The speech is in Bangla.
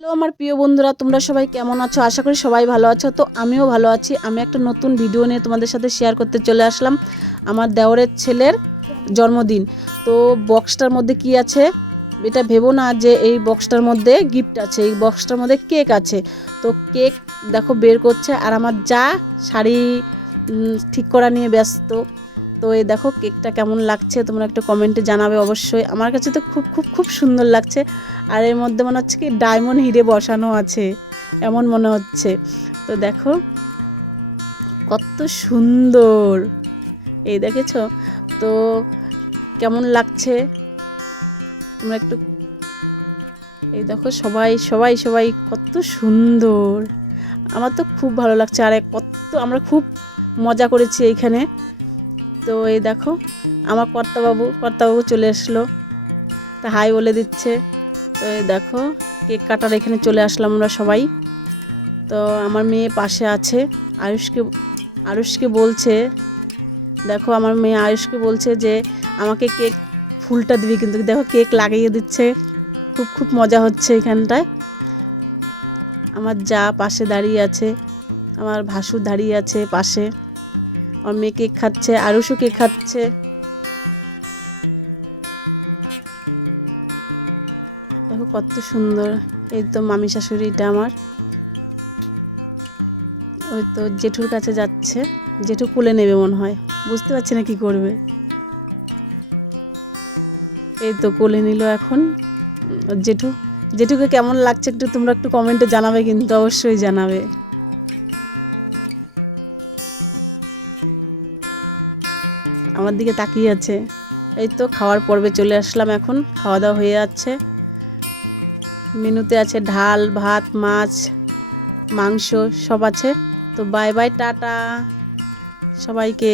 হ্যালো, আমার প্রিয় বন্ধুরা, তোমরা সবাই কেমন আছো? আশা করি সবাই ভালো আছো। তো আমিও ভালো আছি। আমি একটা নতুন ভিডিও নিয়ে তোমাদের সাথে শেয়ার করতে চলে আসলাম। আমার দেওরের ছেলের জন্মদিন। তো বক্সটার মধ্যে কি আছে? এটা ভেবো না যে এই বক্সটার মধ্যে গিফট আছে। এই বক্সটার মধ্যে কেক আছে। তো কেক দেখো বের করছে আর আমার যা শাড়ি ঠিক করা নিয়ে ব্যস্ত। তো এই দেখো কেকটা কেমন লাগছে? তোমরা একটু কমেন্টে জানাবে অবশ্যই। আমার কাছে তো খুব খুব খুব সুন্দর লাগছে। আর এর মধ্যে মনে হচ্ছে কি ডায়মন্ড হিরে বসানো আছে, এমন মনে হচ্ছে। তো দেখো, কত সুন্দর। এই দেখেছ? তো কেমন লাগছে? তোমরা একটু এই দেখো সবাই সবাই সবাই কত সুন্দর। আমার তো খুব ভালো লাগছে, আর কত আমরা খুব মজা করেছি এইখানে। তো এই দেখো, আমার কর্তাবাবু কর্তাবাবু চলে আসলো তা হাই বলে দিচ্ছে। তো দেখো, কেক কাটার এখানে চলে আসলাম আমরা সবাই। তো আমার মেয়ে পাশে আছে, আয়ুষকে আয়ুষকে বলছে, দেখো আমার মেয়ে আয়ুষকে বলছে যে, আমাকে কেক, ফুলটা দিবি কিন্তু। দেখো কেক লাগিয়ে দিচ্ছে, খুব খুব মজা হচ্ছে এখানটায়। আমার যা পাশে দাঁড়িয়ে আছে, আমার ভাসুর দাঁড়িয়ে আছে পাশে। আমার মেয়ে কেক খাচ্ছে আরুষও কেক খাচ্ছে। দেখো কত সুন্দর। এই তো মামি শাশুড়িটা আমার। ওই তো জেঠুর কাছে যাচ্ছে। জেঠু কুলে নেবে মনে হয়। বুঝতে পারছি না কি করবে। এই তো কোলে নিল এখন। জেঠু, জেঠুকে কেমন লাগছে একটু তোমরা একটু কমেন্টে জানাবে কিন্তু অবশ্যই জানাবে। আমার দিকে তাকিয়ে আছে। এই তো খাওয়ার পর্বে চলে আসলাম এখন। খাওয়া দাওয়া হয়ে যাচ্ছে। মেনুতে আছে ঢাল ভাত মাছ মাংস সব আছে। তো বাই বাই টাটা। সবাইকে